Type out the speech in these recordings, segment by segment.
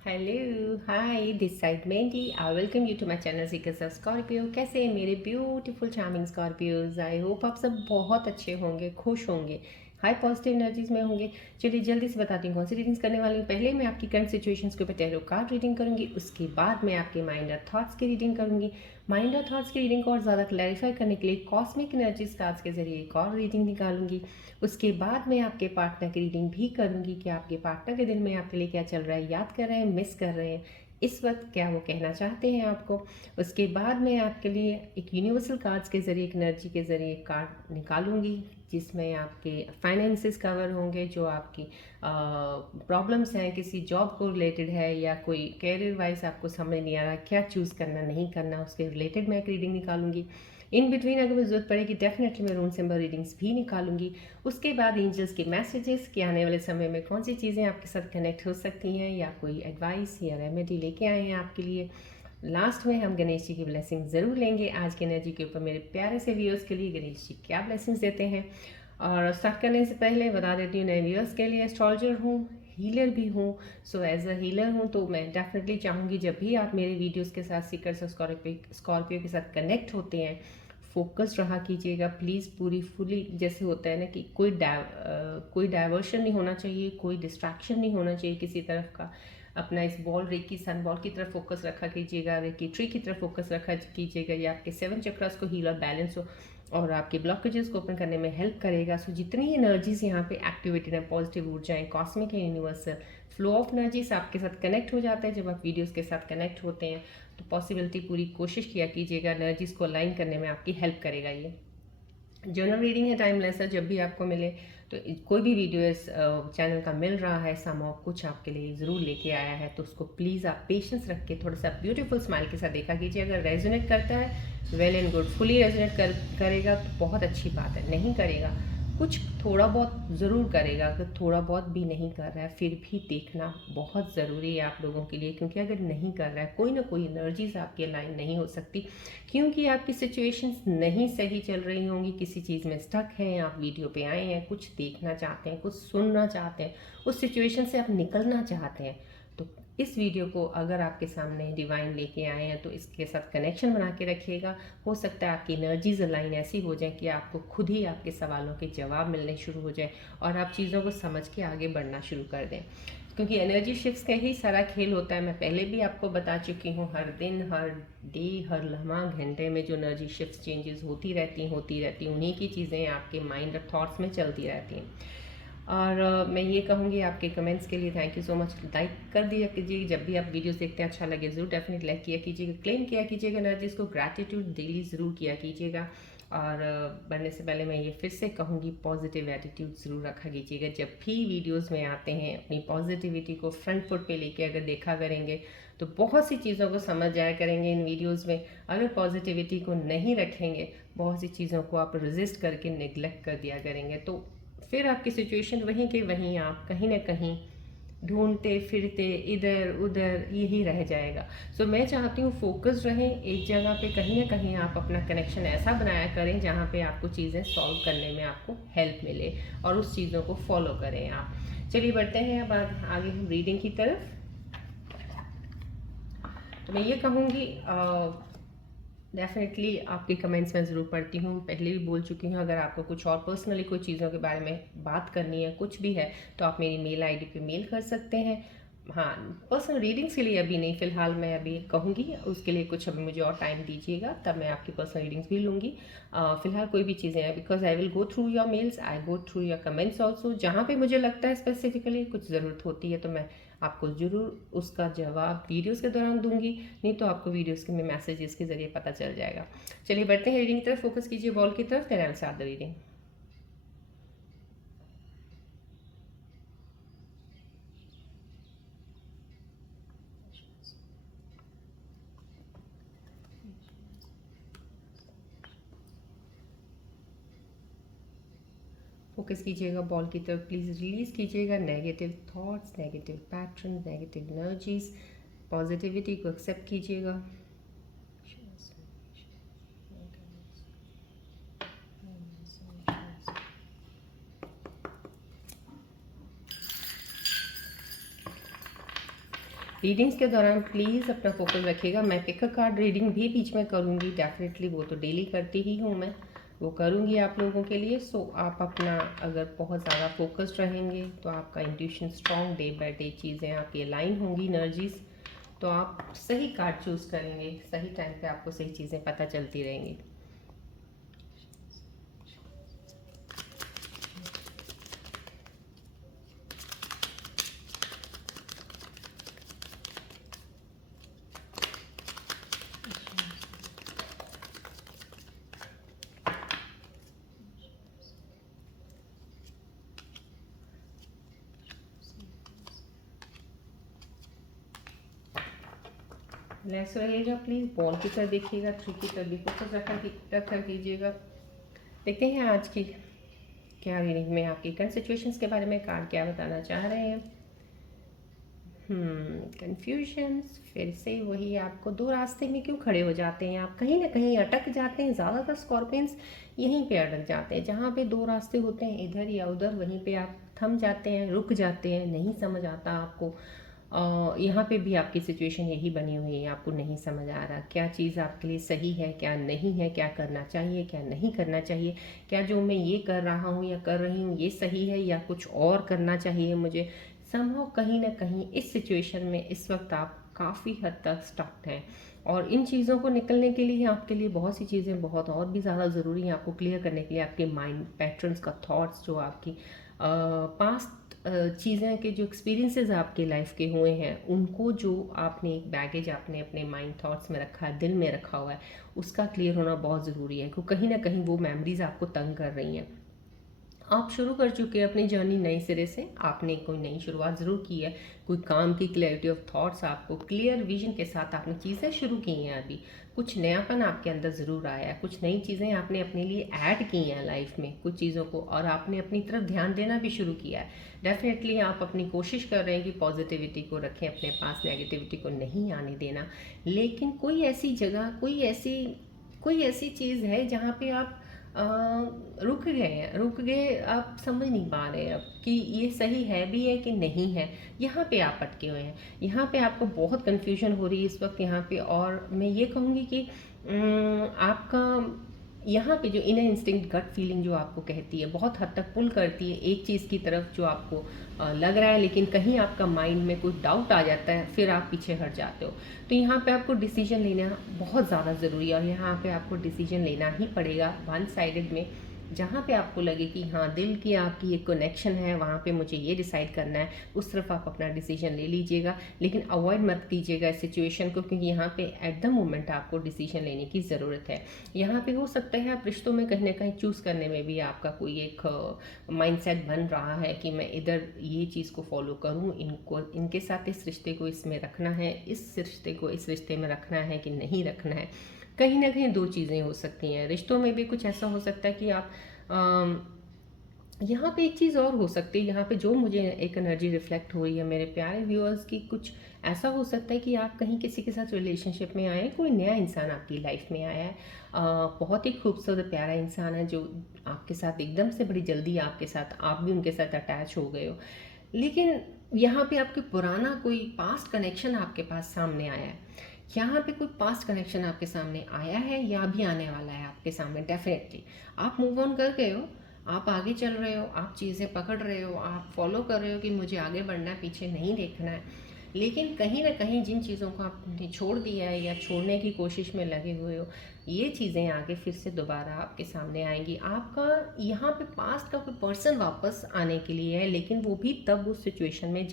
Hello hi this side मेंटी I welcome you to my channel seekers of Scorpio. कैसे हैं मेरे beautiful charming Scorpios. I hope आप सब बहुत अच्छे होंगे, खुश होंगे, हाई पॉजिटिव एनर्जीज में होंगे। चलिए जल्दी से बताती हूँ कौन सी रीडिंग्स करने वाली हूँ। पहले मैं आपकी करंट सिचुएशंस के ऊपर टैरो कार्ड रीडिंग करूँगी, उसके बाद मैं आपके माइंड और थॉट्स की रीडिंग करूँगी। माइंड और थॉट्स की रीडिंग को और ज़्यादा क्लैरिफाई करने के लिए कॉस्मिक एनर्जीज कार्ड्स के जरिए एक और रीडिंग निकालूंगी। उसके बाद मैं आपके पार्टनर की रीडिंग भी करूंगी कि आपके पार्टनर के दिल में आपके लिए क्या चल रहा है, याद कर रहे हैं, मिस कर रहे हैं, इस वक्त क्या वो कहना चाहते हैं आपको। उसके बाद मैं आपके लिए एक यूनिवर्सल कार्ड्स के ज़रिए, एक एनर्जी के ज़रिए एक कार्ड निकालूंगी जिसमें आपके फाइनेंसेस कवर होंगे, जो आपकी प्रॉब्लम्स हैं, किसी जॉब को रिलेटेड है या कोई कैरियर वाइज आपको समझ नहीं आ रहा क्या चूज़ करना नहीं करना, उसके रिलेटेड मैं एक रीडिंग निकालूंगी। इन बिटवीन अगर मुझे जरूरत पड़ेगी डेफिनेटली मैं रून सिंबल रीडिंग्स भी निकालूंगी। उसके बाद एंजल्स के मैसेजेस कि आने वाले समय में कौन सी चीज़ें आपके साथ कनेक्ट हो सकती हैं या कोई एडवाइस या रेमेडी लेके आए हैं आपके लिए। लास्ट में हम गणेश जी की ब्लेसिंग ज़रूर लेंगे आज की एनर्जी के ऊपर। मेरे प्यारे से व्यूअर्स के लिए गणेश जी क्या ब्लेसिंग्स देते हैं। और स्टार्ट करने से पहले बता देती हूँ, नए व्यूअर्स के लिए एस्ट्रोलॉजर हूँ, हीलर भी हूँ। सो एज अ हीलर हूँ तो मैं डेफिनेटली चाहूँगी जब भी आप मेरे वीडियोस के साथ सीकर्स स्कॉर्पियो के साथ कनेक्ट होते हैं, फोकस रहा कीजिएगा प्लीज़, पूरी फुली। जैसे होता है ना कि कोई डाइवर्शन नहीं होना चाहिए, कोई डिस्ट्रैक्शन नहीं होना चाहिए किसी तरफ का। अपना इस बॉल रेकी सन बॉल की तरफ फोकस रखा कीजिएगा, रेकी ट्री की तरफ फोकस रखा कीजिएगा। ये आपके 7 चक्रास को हील और बैलेंस हो और आपके ब्लॉकेजेस को ओपन करने में हेल्प करेगा। सो जितनी एनर्जीज यहाँ पे एक्टिवेटेड है, पॉजिटिव ऊर्जाएं, कॉस्मिक है, यूनिवर्सल फ्लो ऑफ एनर्जीज आपके साथ कनेक्ट हो जाता है। जब आप वीडियोस के साथ कनेक्ट होते हैं तो पॉसिबिलिटी पूरी कोशिश किया कीजिएगा, एनर्जीज को अलाइन करने में आपकी हेल्प करेगा। ये जनरल रीडिंग है, टाइमलेस है, जब भी आपको मिले तो कोई भी वीडियो इस चैनल का मिल रहा है, समहाउ कुछ आपके लिए ज़रूर लेके आया है, तो उसको प्लीज़ आप पेशेंस रख के थोड़ा सा ब्यूटीफुल स्माइल के साथ देखा कीजिए। अगर रेजोनेट करता है well and good, fully resonate करेगा तो बहुत अच्छी बात है, नहीं करेगा कुछ थोड़ा बहुत ज़रूर करेगा। अगर थोड़ा बहुत भी नहीं कर रहा है फिर भी देखना बहुत ज़रूरी है आप लोगों के लिए, क्योंकि अगर नहीं कर रहा है कोई ना कोई एनर्जीज आपकी अलाइन नहीं हो सकती, क्योंकि आपकी सिचुएशंस नहीं सही चल रही होंगी, किसी चीज़ में स्टक हैं, आप वीडियो पे आए हैं, कुछ देखना चाहते हैं, कुछ सुनना चाहते हैं, उस सिचुएशन से आप निकलना चाहते हैं। तो इस वीडियो को अगर आपके सामने डिवाइन लेके आए हैं तो इसके साथ कनेक्शन बना के रखिएगा। हो सकता है आपकी एनर्जीज अलाइन ऐसी हो जाए कि आपको खुद ही आपके सवालों के जवाब मिलने शुरू हो जाए और आप चीज़ों को समझ के आगे बढ़ना शुरू कर दें, क्योंकि एनर्जी शिफ्ट्स का ही सारा खेल होता है। मैं पहले भी आपको बता चुकी हूँ, हर दिन, हर डे, हर लम्हा घंटे में जो एनर्जी शिफ्ट्स चेंजेस होती रहती उन्हीं की चीज़ें आपके माइंड और थॉट्स में चलती रहती हैं। और मैं ये कहूँगी आपके कमेंट्स के लिए thank you so much. Like कर दिया कीजिए, जब भी आप वीडियोस देखते हैं अच्छा लगे ज़रूर डेफिनेट लाइक किया कीजिएगा, क्लेम किया कीजिएगा एनर्जीज को, ग्रैटिट्यूड डेली ज़रूर किया कीजिएगा। और बढ़ने से पहले मैं ये फिर से कहूँगी, पॉजिटिव एटीट्यूड ज़रूर रखा कीजिएगा। जब भी वीडियोस में आते हैं अपनी पॉजिटिविटी को फ्रंट फुट पे लेके अगर देखा करेंगे तो बहुत सी चीज़ों को समझ जाया करेंगे इन वीडियोस में। अगर पॉजिटिविटी को नहीं रखेंगे, बहुत सी चीज़ों को आप रेजिस्ट करके नेग्लेक्ट कर दिया करेंगे, तो फिर आपकी सिचुएशन वहीं के वहीं आप कहीं ना कहीं ढूंढते फिरते इधर उधर यही रह जाएगा। सो मैं चाहती हूँ फोकस रहें एक जगह पे, कहीं ना कहीं आप अपना कनेक्शन ऐसा बनाया करें जहाँ पे आपको चीज़ें सॉल्व करने में आपको हेल्प मिले और उस चीज़ों को फॉलो करें आप। चलिए बढ़ते हैं अब आगे हम रीडिंग की तरफ। तो मैं ये कहूँगी, डेफिनेटली आपके कमेंट्स मैं ज़रूर पढ़ती हूँ, पहले भी बोल चुकी हूँ। अगर आपको कुछ और पर्सनली कोई चीज़ों के बारे में बात करनी है, कुछ भी है, तो आप मेरी मेल आईडी पे मेल कर सकते हैं। हाँ, पर्सनल रीडिंग्स के लिए अभी नहीं, फ़िलहाल मैं अभी कहूँगी उसके लिए कुछ अभी मुझे और टाइम दीजिएगा, तब मैं आपकी पर्सनल रीडिंग्स भी लूँगी। फ़िलहाल कोई भी चीज़ें हैं, because I will go through your mails, I go through your comments also. जहाँ पे मुझे लगता है स्पेसिफिकली कुछ ज़रूरत होती है तो मैं आपको ज़रूर उसका जवाब वीडियोस के दौरान दूंगी, नहीं तो आपको वीडियोस के में मैसेजेस के ज़रिए पता चल जाएगा। चलिए बढ़ते हैं रीडिंग की तरफ, फोकस कीजिए बॉल की तरफ, then I will start the reading. Focus कीजिएगा बॉल की तरफ, प्लीज़ रिलीज़ कीजिएगा negative thoughts, negative pattern, negative energies, positivity को एक्सेप्ट कीजिएगा। रीडिंग्स के दौरान प्लीज़ अपना फोकस रखिएगा। मैं पिक अ कार्ड रीडिंग भी बीच में करूँगी डेफिनेटली, वो तो डेली करती ही हूँ मैं, वो करूँगी आप लोगों के लिए। सो आप अपना अगर बहुत ज़्यादा फोकस्ड रहेंगे तो आपका intuition strong, day by day चीज़ें आपकी अलाइन होंगी एनर्जीज, तो आप सही कार्ड चूज़ करेंगे, सही टाइम पे आपको सही चीज़ें पता चलती रहेंगी। रिलैक्स रहिएगा प्लीज़, बॉल की तरह देखिएगा, थ्री की तरफ भी फोकस रखा कीजिएगा। देखते हैं आज की क्या रीडिंग में आपकी करंट सिचुएशंस के बारे में कार्ड क्या बताना चाह रहे हैं। कन्फ्यूजन्स, फिर से वही, आपको दो रास्ते में क्यों खड़े हो जाते हैं, आप कहीं ना कहीं अटक जाते हैं। ज़्यादातर स्कॉर्पियंस यहीं पे अटक जाते हैं, जहाँ पे दो रास्ते होते हैं इधर या उधर, वहीं पे आप थम जाते हैं, रुक जाते हैं, नहीं समझ आता आपको। यहाँ पे भी आपकी सिचुएशन यही बनी हुई है, आपको नहीं समझ आ रहा क्या चीज़ आपके लिए सही है, क्या नहीं है, क्या करना चाहिए, क्या नहीं करना चाहिए, क्या जो मैं ये कर रहा हूँ या कर रही हूँ ये सही है या कुछ और करना चाहिए मुझे। समहाउ कहीं ना कहीं इस सिचुएशन में इस वक्त आप काफ़ी हद तक स्टक हैं, और इन चीज़ों को निकलने के लिए आपके लिए बहुत सी चीज़ें बहुत और भी ज़्यादा ज़रूरी हैं आपको क्लियर करने के लिए। आपके माइंड पैटर्न्स का थॉट्स, जो आपकी पास्ट चीज़ें के जो एक्सपीरियंसेस आपके लाइफ के हुए हैं, उनको जो आपने एक बैगेज आपने अपने माइंड थॉट्स में रखा है, दिल में रखा हुआ है, उसका क्लियर होना बहुत ज़रूरी है, क्योंकि कहीं ना कहीं वो मेमोरीज आपको तंग कर रही हैं। आप शुरू कर चुके हैं अपनी जर्नी नए सिरे से, आपने कोई नई शुरुआत ज़रूर की है, कोई काम की क्लैरिटी ऑफ थॉट्स, आपको क्लियर विजन के साथ आपने चीज़ें शुरू की हैं। अभी कुछ नयापन आपके अंदर ज़रूर आया है, कुछ नई चीज़ें आपने अपने लिए ऐड की हैं लाइफ में कुछ चीज़ों को, और आपने अपनी तरफ ध्यान देना भी शुरू किया है। डेफिनेटली आप अपनी कोशिश कर रहे हैं कि पॉजिटिविटी को रखें अपने पास, नेगेटिविटी को नहीं आने देना। लेकिन कोई ऐसी जगह, कोई ऐसी चीज़ है जहाँ पे आप अ, रुक गए, आप समझ नहीं पा रहे अब कि ये सही है भी है कि नहीं है। यहाँ पे आप अटके हुए हैं, यहाँ पे आपको बहुत कन्फ्यूजन हो रही है इस वक्त यहाँ पे। और मैं ये कहूँगी कि आपका यहाँ पे जो इनर इंस्टिंक्ट, गट फीलिंग जो आपको कहती है, बहुत हद तक पुल करती है एक चीज़ की तरफ जो आपको लग रहा है, लेकिन कहीं आपका माइंड में कोई डाउट आ जाता है, फिर आप पीछे हट जाते हो। तो यहाँ पे आपको डिसीजन लेना बहुत ज़्यादा ज़रूरी है, और यहाँ पे आपको डिसीजन लेना ही पड़ेगा वन साइडेड में। जहाँ पे आपको लगे कि हाँ, दिल की आपकी एक कनेक्शन है, वहाँ पे मुझे ये डिसाइड करना है, उस तरफ आप अपना डिसीजन ले लीजिएगा। लेकिन अवॉइड मत कीजिएगा इस सिचुएशन को, क्योंकि यहाँ पे एट द मोमेंट आपको डिसीजन लेने की ज़रूरत है। यहाँ पे हो सकता है आप रिश्तों में कहीं ना कहीं चूज़ करने में भी आपका कोई एक माइंडसेट बन रहा है कि मैं इधर ये चीज़ को फॉलो करूँ, इनको इनके साथ इस रिश्ते को इसमें रखना है, इस रिश्ते को इस रिश्ते में रखना है कि नहीं रखना है। कहीं ना कहीं दो चीज़ें हो सकती हैं। रिश्तों में भी कुछ ऐसा हो सकता है कि आप यहाँ पे एक चीज़ और हो सकती है, यहाँ पे जो मुझे एक एनर्जी रिफ्लेक्ट हो रही है मेरे प्यारे व्यूअर्स की, कुछ ऐसा हो सकता है कि आप कहीं किसी के साथ रिलेशनशिप में आए, कोई नया इंसान आपकी लाइफ में आया है, बहुत ही खूबसूरत प्यारा इंसान है जो आपके साथ एकदम से बड़ी जल्दी आपके साथ, आप भी उनके साथ अटैच हो गए हो। लेकिन यहाँ पे आपके पुराना कोई पास्ट कनेक्शन आपके पास सामने आया है, यहाँ पे कोई पास्ट कनेक्शन आपके सामने आया है या अभी आने वाला है आपके सामने। डेफिनेटली आप मूव ऑन कर गए हो, आप आगे चल रहे हो, आप चीज़ें पकड़ रहे हो, आप फॉलो कर रहे हो कि मुझे आगे बढ़ना है, पीछे नहीं देखना है। लेकिन कहीं ना कहीं जिन चीज़ों को आपने छोड़ दिया है या छोड़ने की कोशिश में लगे हुए हो, ये चीज़ें आगे फिर से दोबारा आपके सामने आएंगी। आपका यहाँ पे पास्ट का कोई पर्सन वापस आने के लिए है, लेकिन वो भी तब उस सिचुएशन में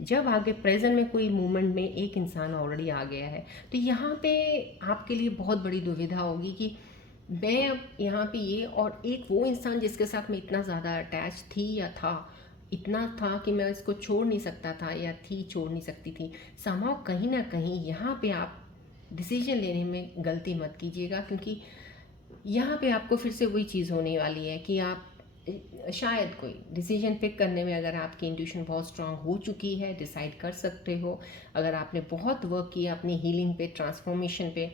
जब आगे प्रेजेंट में कोई मूवमेंट में एक इंसान ऑलरेडी आ गया है। तो यहाँ पे आपके लिए बहुत बड़ी दुविधा होगी कि मैं अब यहाँ पे ये, और एक वो इंसान जिसके साथ मैं इतना ज़्यादा अटैच थी या था, इतना था कि मैं इसको छोड़ नहीं सकता था या थी छोड़ नहीं सकती थी। समाव कहीं ना कहीं यहाँ पे आप डिसीजन लेने में गलती मत कीजिएगा, क्योंकि यहाँ पे आपको फिर से वही चीज़ होने वाली है कि आप शायद कोई डिसीजन पिक करने में, अगर आपकी इंट्यूशन बहुत स्ट्रांग हो चुकी है, डिसाइड कर सकते हो, अगर आपने बहुत वर्क किया अपनी हीलिंग पे, ट्रांसफॉर्मेशन पे,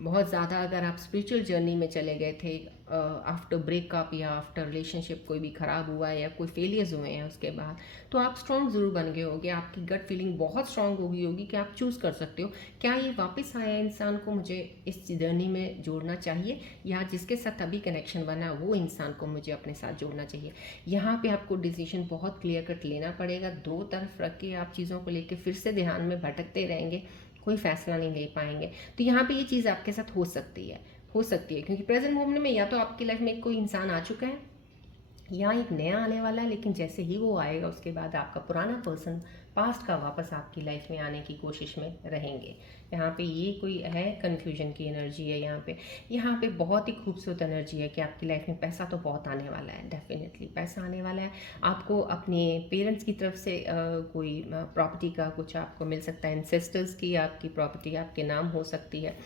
बहुत ज़्यादा अगर आप स्पिरिचुअल जर्नी में चले गए थे, आफ्टर ब्रेकअप या आफ्टर रिलेशनशिप कोई भी ख़राब हुआ है या कोई फेलियर्स हुए हैं उसके बाद, तो आप स्ट्रॉन्ग ज़रूर बन गए होगे, आपकी गट फीलिंग बहुत स्ट्रॉन्ग हो गई होगी कि आप चूज़ कर सकते हो क्या ये वापस आया इंसान को मुझे इस जर्नी में जोड़ना चाहिए, या जिसके साथ अभी कनेक्शन बना वो इंसान को मुझे अपने साथ जोड़ना चाहिए। यहाँ पे आपको डिसीजन बहुत क्लियर कट लेना पड़ेगा। दो तरफ रख के आप चीज़ों को लेकर फिर से ध्यान में भटकते रहेंगे, कोई फैसला नहीं ले पाएंगे। तो यहाँ पे ये चीज़ आपके साथ हो सकती है क्योंकि प्रेजेंट मोमेंट में या तो आपकी लाइफ में कोई इंसान आ चुका है या एक नया आने वाला है, लेकिन जैसे ही वो आएगा उसके बाद आपका पुराना पर्सन पास्ट का वापस आपकी लाइफ में आने की कोशिश में रहेंगे। यहाँ पे ये कोई है कन्फ्यूजन की एनर्जी है। यहाँ पे बहुत ही खूबसूरत एनर्जी है कि आपकी लाइफ में पैसा तो बहुत आने वाला है, डेफिनेटली पैसा आने वाला है। आपको अपने पेरेंट्स की तरफ से कोई प्रॉपर्टी का कुछ आपको मिल सकता है, एंसेस्टर्स की आपकी प्रॉपर्टी आपके नाम हो सकती है,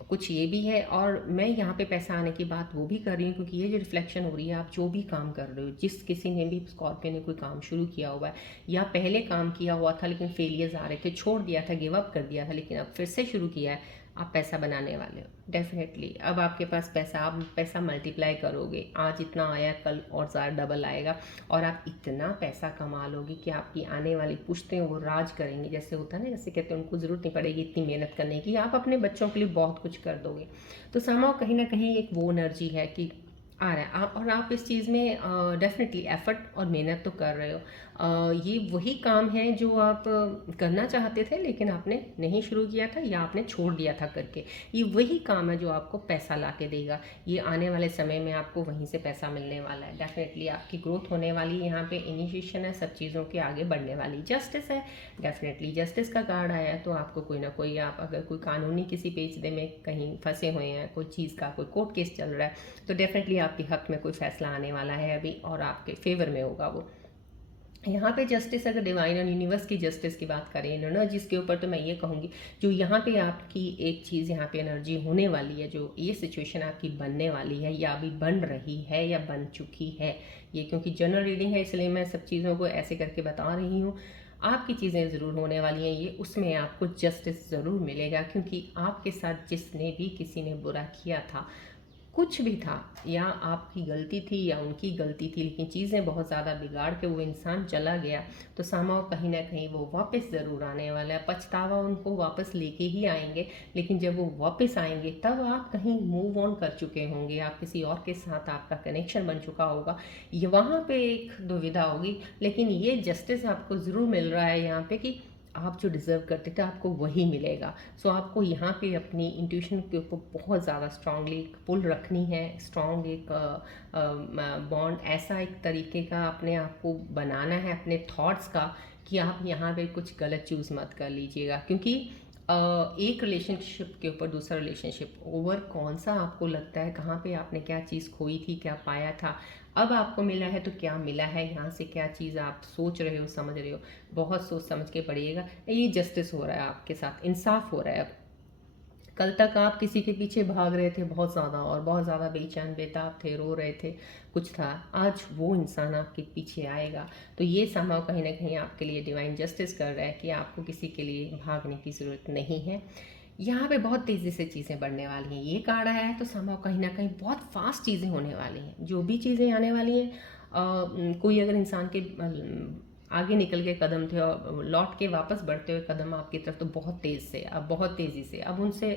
कुछ ये भी है। और मैं यहाँ पे पैसा आने की बात वो भी कर रही हूँ क्योंकि ये जो रिफ्लेक्शन हो रही है, आप जो भी काम कर रहे हो, जिस किसी ने भी स्कॉर्पियो ने कोई काम शुरू किया हुआ है या पहले काम किया हुआ था लेकिन फेलियर्स आ रहे थे, छोड़ दिया था, गिव अप कर दिया था, लेकिन अब फिर से शुरू किया है, आप पैसा बनाने वाले हो डेफिनेटली। अब आपके पास पैसा, आप पैसा मल्टीप्लाई करोगे, आज इतना आया कल और ज़्यादा डबल आएगा और आप इतना पैसा कमा लोगे कि आपकी आने वाली पुश्तें वो राज करेंगी। जैसे होता है ना, जैसे कहते हैं उनको ज़रूरत नहीं पड़ेगी इतनी मेहनत करने की, आप अपने बच्चों के लिए बहुत कुछ कर दोगे। तो समाव कहीं ना कहीं एक वो एनर्जी है कि आ रहा है आप, और आप इस चीज़ में डेफिनेटली एफर्ट और मेहनत तो कर रहे हो। ये वही काम है जो आप करना चाहते थे लेकिन आपने नहीं शुरू किया था या आपने छोड़ दिया था करके। ये वही काम है जो आपको पैसा ला के देगा। ये आने वाले समय में आपको वहीं से पैसा मिलने वाला है, डेफिनेटली आपकी ग्रोथ होने वाली है। यहाँ पे इनिशिएशन है, सब चीज़ों के आगे बढ़ने वाली। जस्टिस है, डेफिनेटली जस्टिस का कार्ड आया है, तो आपको कोई ना कोई, आप अगर कोई कानूनी किसी पेचीदे में कहीं फंसे हुए हैं, कोई चीज़ का कोई कोर्ट केस चल रहा है, तो डेफिनेटली आपके हक में कोई फैसला आने वाला है अभी और आपके फेवर में होगा वो। यहाँ पे जस्टिस, अगर डिवाइन और यूनिवर्स की जस्टिस की बात करें एनर्जीज के ऊपर, तो मैं ये कहूँगी जो यहाँ पे आपकी एक चीज़ यहाँ पे एनर्जी होने वाली है, जो ये सिचुएशन आपकी बनने वाली है या अभी बन रही है या बन चुकी है, ये क्योंकि जनरल रीडिंग है इसलिए मैं सब चीज़ों को ऐसे करके बता रही हूँ। आपकी चीज़ें ज़रूर होने वाली हैं ये, उसमें आपको जस्टिस ज़रूर मिलेगा क्योंकि आपके साथ जिसने भी किसी ने बुरा किया था, कुछ भी था, या आपकी गलती थी या उनकी गलती थी, लेकिन चीज़ें बहुत ज़्यादा बिगाड़ के वो इंसान चला गया, तो समाव कहीं ना कहीं वो वापस ज़रूर आने वाला है। पछतावा उनको वापस लेके ही आएंगे, लेकिन जब वो वापस आएंगे तब आप कहीं मूव ऑन कर चुके होंगे, आप किसी और के साथ आपका कनेक्शन बन चुका होगा। ये वहाँ पे एक दुविधा होगी, लेकिन ये जस्टिस आपको ज़रूर मिल रहा है यहाँ पे कि आप जो डिज़र्व करते थे आपको वही मिलेगा। सो आपको यहाँ पे अपनी इंट्यूशन के ऊपर बहुत ज़्यादा स्ट्रांगली पुल रखनी है, स्ट्रांग एक बॉन्ड, ऐसा एक तरीके का अपने आप को बनाना है अपने थॉट्स का कि आप यहाँ पे कुछ गलत चूज़ मत कर लीजिएगा। क्योंकि एक रिलेशनशिप के ऊपर दूसरा रिलेशनशिप ओवर कौन सा आपको लगता है, कहाँ पे आपने क्या चीज़ खोई थी, क्या पाया था, अब आपको मिला है तो क्या मिला है, यहाँ से क्या चीज़ आप सोच रहे हो, समझ रहे हो, बहुत सोच समझ के पड़िएगा। ये जस्टिस हो रहा है आपके साथ, इंसाफ हो रहा है अब। कल तक आप किसी के पीछे भाग रहे थे बहुत ज़्यादा और बहुत ज़्यादा बेचैन बेताब थे, रो रहे थे, कुछ था, आज वो इंसान आपके पीछे आएगा। तो ये संभव कहीं ना कहीं आपके लिए डिवाइन जस्टिस कर रहा है कि आपको किसी के लिए भागने की ज़रूरत नहीं है। यहाँ पे बहुत तेज़ी से चीज़ें बढ़ने वाली हैं, ये कार्ड आया है तो संभव कहीं ना कहीं बहुत फास्ट चीज़ें होने वाली हैं। जो भी चीज़ें आने वाली हैं, कोई अगर इंसान के आगे निकल के कदम थे और लौट के वापस बढ़ते हुए कदम आपकी तरफ, तो बहुत तेज़ से, अब बहुत तेज़ी से, अब उनसे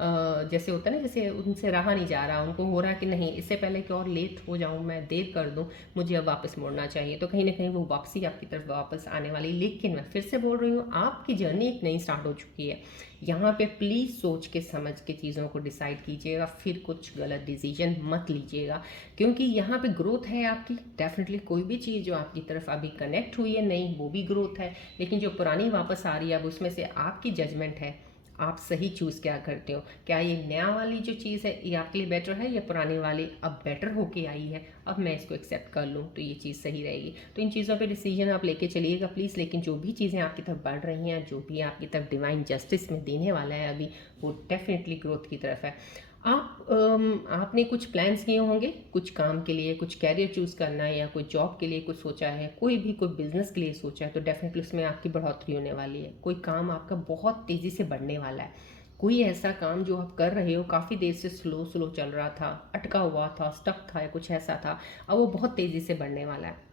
जैसे होता है ना, जैसे उनसे रहा नहीं जा रहा, उनको हो रहा कि नहीं, इससे पहले कि और लेट हो जाऊं, मैं देर कर दूं, मुझे अब वापस मुड़ना चाहिए। तो कहीं ना कहीं वो वापसी आपकी तरफ वापस आने वाली। लेकिन मैं फिर से बोल रही हूँ, आपकी जर्नी एक नई स्टार्ट हो चुकी है। यहाँ पे प्लीज़ सोच के समझ के चीज़ों को डिसाइड कीजिएगा, फिर कुछ गलत डिसीजन मत लीजिएगा, क्योंकि यहाँ पे ग्रोथ है आपकी। डेफिनेटली कोई भी चीज़ जो आपकी तरफ अभी कनेक्ट हुई है नई, वो भी ग्रोथ है, लेकिन जो पुरानी वापस आ रही है अब उसमें से आपकी जजमेंट है, आप सही चूज़ क्या करते हो। क्या ये नया वाली जो चीज़ है ये आपके लिए बेटर है, या पुरानी वाली अब बेटर होके आई है, अब मैं इसको एक्सेप्ट कर लूँ तो ये चीज़ सही रहेगी। तो इन चीज़ों पे डिसीजन आप लेके चलिएगा प्लीज़। लेकिन जो भी चीज़ें आपकी तरफ बढ़ रही हैं, जो भी आपकी तरफ डिवाइन जस्टिस में देने वाला है अभी, वो डेफिनेटली ग्रोथ की तरफ है। आपने कुछ प्लान्स किए होंगे, कुछ काम के लिए, कुछ कैरियर चूज़ करना है, या कोई जॉब के लिए कुछ सोचा है, कोई भी कोई बिजनेस के लिए सोचा है, तो डेफिनेटली उसमें आपकी बढ़ोतरी होने वाली है। कोई काम आपका बहुत तेज़ी से बढ़ने वाला है, कोई ऐसा काम जो आप कर रहे हो काफ़ी देर से स्लो स्लो चल रहा था, अटका हुआ था, स्टक था या कुछ ऐसा था, अब वो बहुत तेज़ी से बढ़ने वाला है।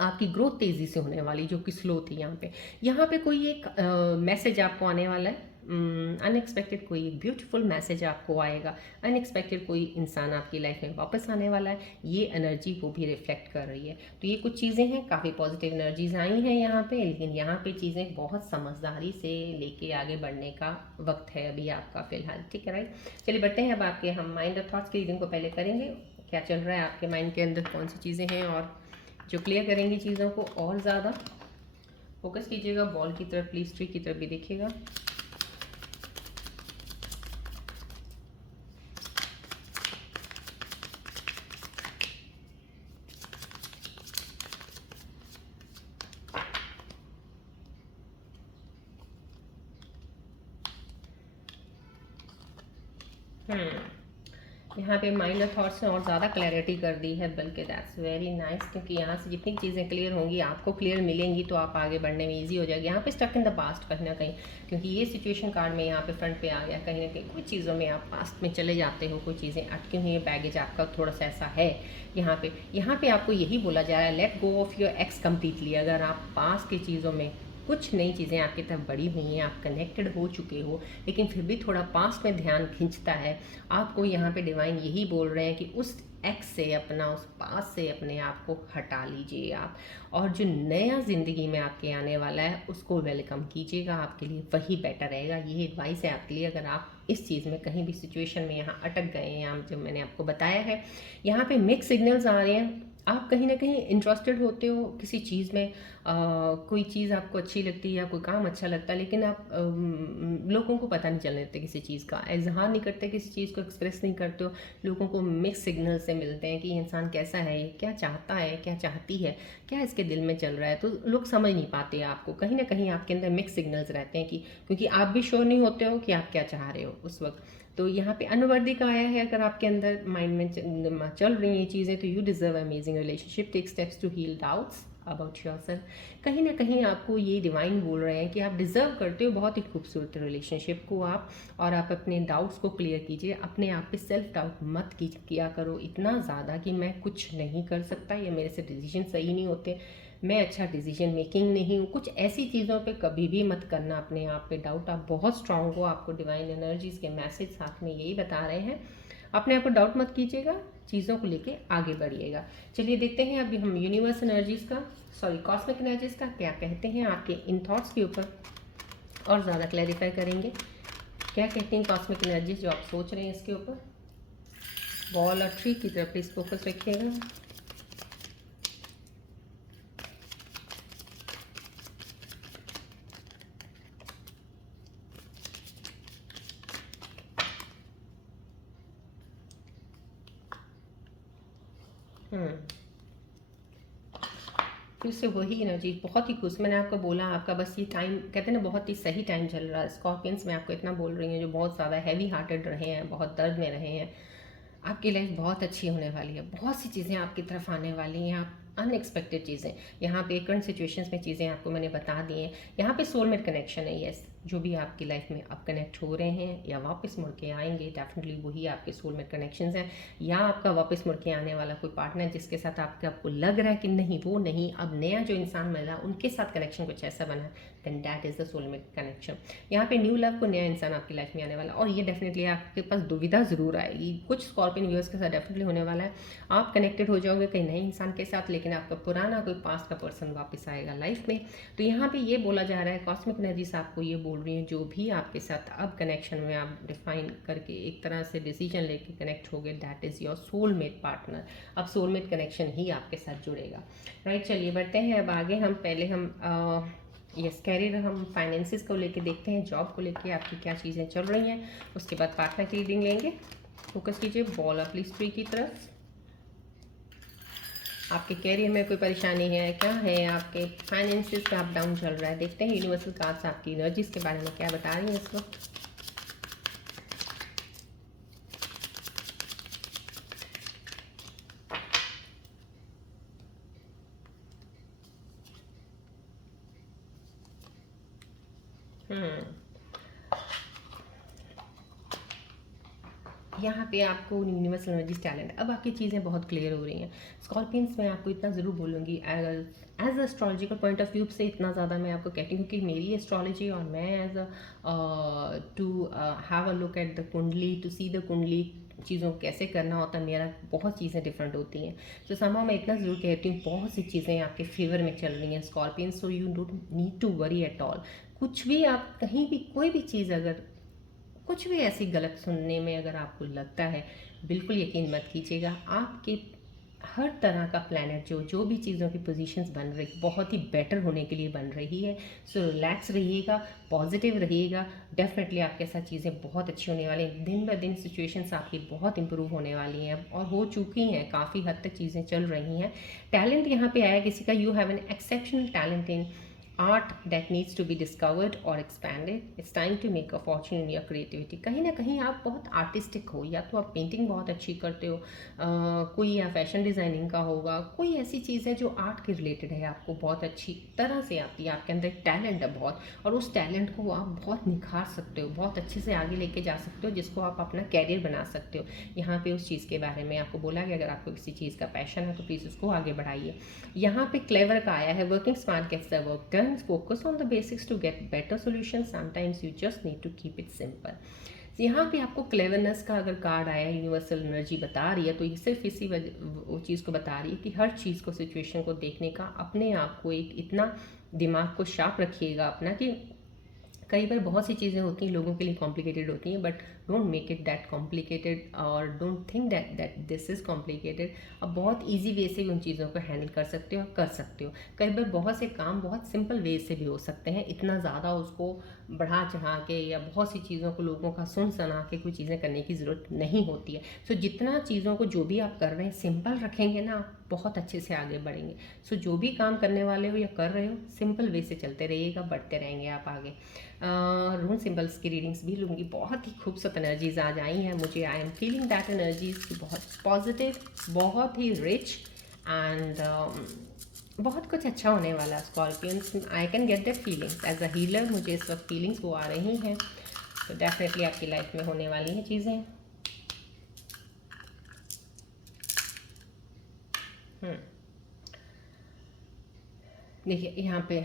आपकी ग्रोथ तेज़ी से होने वाली जो कि स्लो थी यहाँ पे कोई एक मैसेज आपको आने वाला है। अनएक्सपेक्टेड कोई एक ब्यूटीफुल मैसेज आपको आएगा। अनएक्सपेक्टेड कोई इंसान आपकी लाइफ में वापस आने वाला है। ये एनर्जी वो भी रिफ्लेक्ट कर रही है। तो ये कुछ चीज़ें हैं, काफ़ी पॉजिटिव एनर्जीज आई हैं यहाँ पे, लेकिन यहाँ पे चीज़ें बहुत समझदारी से लेके आगे बढ़ने का वक्त है अभी आपका फ़िलहाल। ठीक है, राइट। चलिए बढ़ते हैं अब आपके हम माइंड और थॉट्स की रीडिंग को पहले करेंगे। क्या चल रहा है आपके माइंड के अंदर, कौन सी चीज़ें हैं और जो क्लियर करेंगी चीज़ों को और ज़्यादा। फोकस कीजिएगा बॉल की तरफ, प्लीज ट्री की तरफ भी देखिएगा। यहाँ पे माइंड और थॉट्स ने और ज़्यादा क्लैरिटी कर दी है, बल्कि दैट्स वेरी नाइस, क्योंकि यहाँ से जितनी चीज़ें क्लियर होंगी, आपको क्लियर मिलेंगी, तो आप आगे बढ़ने में इजी हो जाएगी। यहाँ पे स्टक इन द पास्ट कहीं ना कहीं, क्योंकि ये सिचुएशन कार्ड में यहाँ पे फ्रंट पे आ गया। कहीं ना कहीं कुछ चीज़ों में आप पास्ट में चले जाते हो, कुछ चीज़ें अटकी हुई है, बैगेज आपका थोड़ा सा ऐसा है यहाँ पे आपको यही बोला जा रहा है, let go of your x completely. अगर आप पास्ट की चीज़ों में कुछ नई चीज़ें आपकी तरफ बढ़ी हुई हैं, आप कनेक्टेड हो चुके हो, लेकिन फिर भी थोड़ा पास्ट में ध्यान खींचता है आपको, यहाँ पे डिवाइन यही बोल रहे हैं कि उस एक्स से अपना, उस पास से अपने आप को हटा लीजिए आप, और जो नया ज़िंदगी में आपके आने वाला है उसको वेलकम कीजिएगा। आपके लिए वही बेटर रहेगा। ये एडवाइस है आपके लिए, अगर आप इस चीज़ में कहीं भी सिचुएशन में यहाँ अटक गए हैं, यहाँ जो मैंने आपको बताया है। यहाँ पे मिक्स सिग्नल्स आ रहे हैं। आप कहीं ना कहीं इंटरेस्टेड होते हो किसी चीज़ में, कोई चीज़ आपको अच्छी लगती है या कोई काम अच्छा लगता है, लेकिन आप लोगों को पता नहीं चलने देते किसी चीज़ का, इजहार नहीं करते, किसी चीज़ को एक्सप्रेस नहीं करते हो। लोगों को मिक्स सिग्नल से मिलते हैं कि ये इंसान कैसा है, ये क्या चाहता है, क्या चाहती है, क्या इसके दिल में चल रहा है, तो लोग समझ नहीं पाते आपको। कहीं ना कहीं आपके अंदर मिक्स सिग्नल्स रहते हैं कि क्योंकि आप भी श्योर नहीं होते हो कि आप क्या चाह रहे हो उस वक्त। तो यहाँ पे अनवर्दी का आया है। अगर आपके अंदर माइंड में चल रही हैं चीज़ें, तो you deserve amazing relationship, take steps to heal doubts about yourself. कहीं ना कहीं आपको ये डिवाइन बोल रहे हैं कि आप डिज़र्व करते हो बहुत ही खूबसूरत रिलेशनशिप को आप, और आप अपने डाउट्स को क्लियर कीजिए। अपने आप पे सेल्फ डाउट मत किया करो इतना ज़्यादा कि मैं कुछ नहीं कर सकता, या मेरे से डिसीजन सही नहीं होते, मैं अच्छा डिसीजन मेकिंग नहीं हूँ, कुछ ऐसी चीज़ों पे कभी भी मत करना अपने आप पे डाउट। आप बहुत स्ट्रांग हो, आपको डिवाइन एनर्जीज के मैसेज साथ में यही बता रहे हैं। अपने आप को डाउट मत कीजिएगा, चीज़ों को लेके आगे बढ़िएगा। चलिए देखते हैं अभी हम यूनिवर्स एनर्जीज का, सॉरी कॉस्मिक एनर्जीज का क्या कहते हैं आपके इन थॉट्स के ऊपर, और ज़्यादा क्लैरिफाई करेंगे क्या कहते हैं कॉस्मिक एनर्जीज जो आप सोच रहे हैं इसके ऊपर। बॉल और ट्री की तरफ प्लीज फोकस रखिएगा। फिर से वही एनर्जी, बहुत ही खुश। मैंने आपको बोला आपका बस ये टाइम, कहते हैं ना, बहुत ही सही टाइम चल रहा है। स्कॉर्पियंस में आपको इतना बोल रही हैं जो बहुत ज़्यादा हैवी हार्टेड रहे हैं, बहुत दर्द में रहे हैं, आपकी लाइफ बहुत अच्छी होने वाली है। बहुत सी चीज़ें आपकी तरफ आने वाली हैं, आप अनएक्सपेक्टेड चीज़ें यहाँ पे करंट सिचुएशंस में चीज़ें आपको मैंने बता दी हैं। यहाँ पे सोलमेट कनेक्शन है, यस, जो भी आपकी लाइफ में अब कनेक्ट हो रहे हैं या वापस मुड़ के आएंगे, डेफिनेटली वही आपके सोलमेट कनेक्शंस हैं। या आपका वापस मुड़ के आने वाला कोई पार्टनर जिसके साथ आपको लग रहा है कि नहीं वो नहीं, अब नया जो इंसान मिला उनके साथ कनेक्शन कुछ ऐसा बना, then that is the soulmate connection. यहाँ पे न्यू लव को नया इंसान आपकी लाइफ में आने वाला, और ये डेफिनेटली आपके पास दुविधा ज़रूर आएगी, कुछ स्कॉर्पियन व्यूअर्स के साथ डेफिनेटली होने वाला है। आप कनेक्टेड हो जाओगे कहीं नए इंसान के साथ, लेकिन आपका पुराना कोई पास्ट का पर्सन वापस आएगा लाइफ में। तो यहाँ पे ये बोला जा रहा है, कॉस्मिक एनर्जीज आपको ये बोल रही हैं, जो भी आपके साथ अब कनेक्शन में आप डिफाइन करके एक तरह से डिसीजन लेके कनेक्ट हो गए, that is your soulmate partner. अब सोलमेट कनेक्शन ही आपके साथ जुड़ेगा, राइट। चलिए बढ़ते हैं अब आगे। हम पहले हम यस कैरियर, हम फाइनेंसिस को लेके देखते हैं, जॉब को लेके आपकी क्या चीज़ें चल रही हैं, उसके बाद पार्टनर की रीडिंग लेंगे। फोकस कीजिए बॉल अप प्लीज ट्री की तरफ। आपके कैरियर में कोई परेशानी है क्या, है आपके फाइनेंसिस का अप डाउन चल रहा है, देखते हैं यूनिवर्सल कार्ड्स आपकी एनर्जीज के बारे में क्या बता रही हैं इस वक्त। यहाँ पे आपको यूनिवर्सल एनर्जीज टैलेंट, अब आपकी चीज़ें बहुत क्लियर हो रही हैं। स्कॉर्पियंस मैं आपको इतना ज़रूर बोलूँगी, as astrological point of view से इतना ज़्यादा मैं आपको कहती हूँ कि मेरी एस्ट्रोलॉजी और मैं as a to have a look at the kundli, to see the kundli, चीज़ों को कैसे करना होता है, मेरा बहुत चीज़ें डिफरेंट होती हैं। तो समाव मैं इतना ज़रूर कहती हूँ, बहुत सी चीज़ें आपके फेवर में चल रही हैं scorpion, so you don't need to worry at all. कुछ भी आप कहीं भी कोई भी चीज़ अगर कुछ भी ऐसी गलत सुनने में अगर आपको लगता है, बिल्कुल यकीन मत कीजिएगा। आपके हर तरह का प्लैनेट जो जो भी चीज़ों की पोजीशंस बन रही बहुत ही बेटर होने के लिए बन रही है। सो रिलैक्स रहिएगा, पॉजिटिव रहिएगा, डेफिनेटली आपके साथ चीज़ें बहुत अच्छी होने वाली हैं। दिन ब दिन सिचुएशंस आपकी बहुत इंप्रूव होने वाली हैं और हो चुकी हैं, काफ़ी हद तक चीज़ें चल रही हैं। टैलेंट यहाँ पे आया किसी का, you have an exceptional talent in art that needs to be discovered or expanded. It's time to make a fortune in your creativity. कहीं ना कहीं आप बहुत आर्टिस्टिक हो, या तो आप पेंटिंग बहुत अच्छी करते हो, कोई या फैशन डिज़ाइनिंग का होगा, कोई ऐसी चीज़ है जो आर्ट के रिलेटेड है, आपको बहुत अच्छी तरह से आती है, आपके अंदर टैलेंट है बहुत, और उस टैलेंट को आप बहुत निखार सकते हो, बहुत अच्छे से आगे लेके जा सकते हो, जिसको आप अपना कैरियर बना सकते हो। यहाँ पे उस चीज़ के बारे में आपको बोला कि अगर आपको किसी चीज़ का पैशन है तो प्लीज़ उसको आगे बढ़ाइए। यहाँ पे क्लेवर का आया है, working smart gets the work done, focus on the basics to get better solutions, sometimes you just need to keep it simple. यहाँ पे आपको क्लेवरनेस का अगर कार्ड आया है, यूनिवर्सल एनर्जी बता रही है, तो ये सिर्फ इसी वो चीज़ को बता रही है कि हर चीज़ को, सिचुएशन को देखने का अपने आप को एक इतना दिमाग को शार्प रखिएगा अपना, कि कई बार बहुत सी चीज़ें होती हैं लोगों के लिए कॉम्प्लिकेटेड होती हैं, but don't make it that complicated और don't think that this is complicated. अब बहुत इजी वे से भी उन चीज़ों को हैंडल कर सकते हो और कर सकते हो। कई बार बहुत से काम बहुत सिंपल वे से भी हो सकते हैं, इतना ज़्यादा उसको बढ़ा चढ़ा के या बहुत सी चीज़ों को लोगों का सुन सना के कोई चीज़ें करने की ज़रूरत नहीं होती है। सो जितना चीज़ों को जो भी आप कर रहे हैं सिंपल रखेंगे ना, आप बहुत अच्छे से आगे बढ़ेंगे। सो जो भी काम करने वाले हो या कर रहे हो, सिंपल वे से चलते रहिएगा, बढ़ते रहेंगे आप आगे। रून सिंबल्स की रीडिंग्स भी लूँगी, बहुत ही खूबसूरत एनर्जीज आज आई हैं मुझे। I am feeling that energies की बहुत पॉजिटिव, बहुत ही रिच एंड बहुत कुछ अच्छा होने वाला scorpions. I can get that feelings as a healer, मुझे इस वक्त फीलिंग्स वो आ रही हैं, तो डेफिनेटली आपकी लाइफ में होने वाली हैं चीज़ें। देखिए यहाँ पे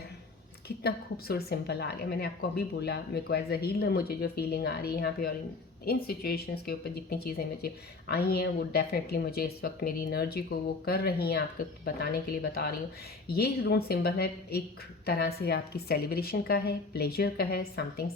कितना खूबसूरत सिंपल आ गया। मैंने आपको अभी बोला, मेरे को एज अ हीलर मुझे जो फीलिंग आ रही है यहाँ पे, और इन सिचुएशंस के ऊपर जितनी चीज़ें मुझे आई हैं वो डेफिनेटली मुझे इस वक्त मेरी एनर्जी को वो कर रही हैं, आपको बताने के लिए बता रही हूँ। ये रून सिंबल है, एक तरह से आपकी सेलिब्रेशन का है, प्लेजर का है, समथिंग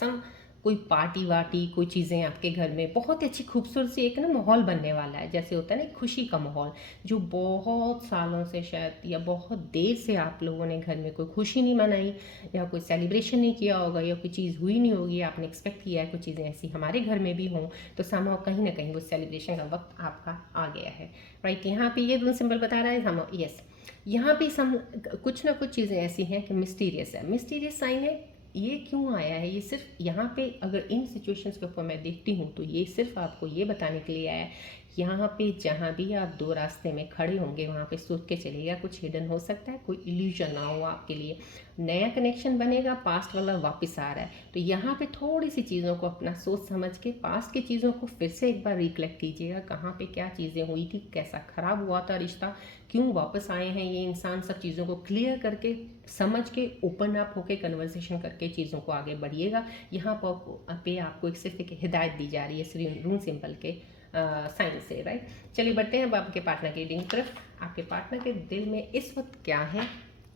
सम कोई पार्टी वार्टी, कोई चीज़ें आपके घर में बहुत अच्छी खूबसूरत सी एक ना माहौल बनने वाला है, जैसे होता है ना खुशी का माहौल, जो बहुत सालों से शायद या बहुत देर से आप लोगों ने घर में कोई खुशी नहीं मनाई या कोई सेलिब्रेशन नहीं किया होगा या कोई चीज़ हुई नहीं होगी, आपने एक्सपेक्ट किया है कुछ चीज़ें ऐसी हमारे घर में भी हों, तो समहाउ कहीं ना कहीं वो सेलिब्रेशन का वक्त आपका आ गया है। राइट, यहाँ पे ये रून सिंबल बता रहा है हम, यस यहाँ पे सम कुछ ना कुछ चीज़ें ऐसी हैं कि मिस्टीरियस है, मिस्टीरियस साइन है। ये क्यों आया है, ये सिर्फ यहाँ पे अगर इन सिचुएशंस के ऊपर मैं देखती हूँ तो ये सिर्फ आपको ये बताने के लिए आया है, यहाँ पे जहाँ भी आप दो रास्ते में खड़े होंगे वहाँ पे सोच के चलिएगा कुछ हिडन हो सकता है, कोई इल्यूजन ना हो आपके लिए, नया कनेक्शन बनेगा, पास्ट वाला वापस आ रहा है। तो यहाँ पे थोड़ी सी चीज़ों को अपना सोच समझ के पास्ट की चीज़ों को फिर से एक बार रिकलेक्ट कीजिएगा, कहाँ पे क्या चीज़ें हुई थी, कैसा ख़राब हुआ था रिश्ता, क्यों वापस आए हैं ये इंसान, सब चीज़ों को क्लियर करके समझ के ओपन अप होके कन्वर्सेशन करके चीज़ों को आगे बढ़िएगा। यहाँ पे आपको सिर्फ एक हिदायत दी जा रही है रून सिंबल के साइन से। राइट, चलिए बढ़ते हैं अब आपके पार्टनर की रीडिंग तरफ। आपके पार्टनर के दिल में इस वक्त क्या है,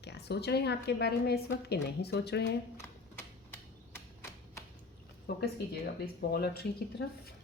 क्या सोच रहे हैं आपके बारे में इस वक्त, कि नहीं सोच रहे हैं, फोकस कीजिएगा प्लीज बॉल और ट्री की तरफ।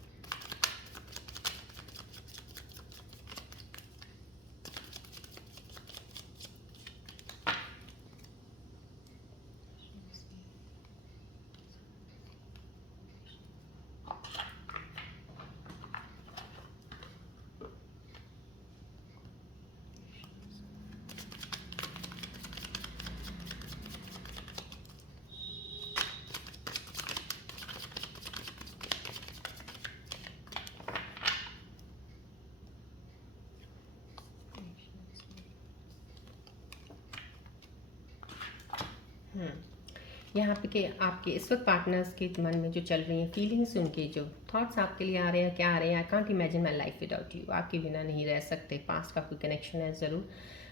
यहाँ पे कि आपके इस वक्त पार्टनर्स के मन में जो चल रही हैं फीलिंग्स, उनके जो थॉट्स आपके लिए आ रहे हैं, क्या आ रहे हैं, I can't imagine my life without you, आपके बिना नहीं रह सकते। पास्ट का कोई कनेक्शन है ज़रूर।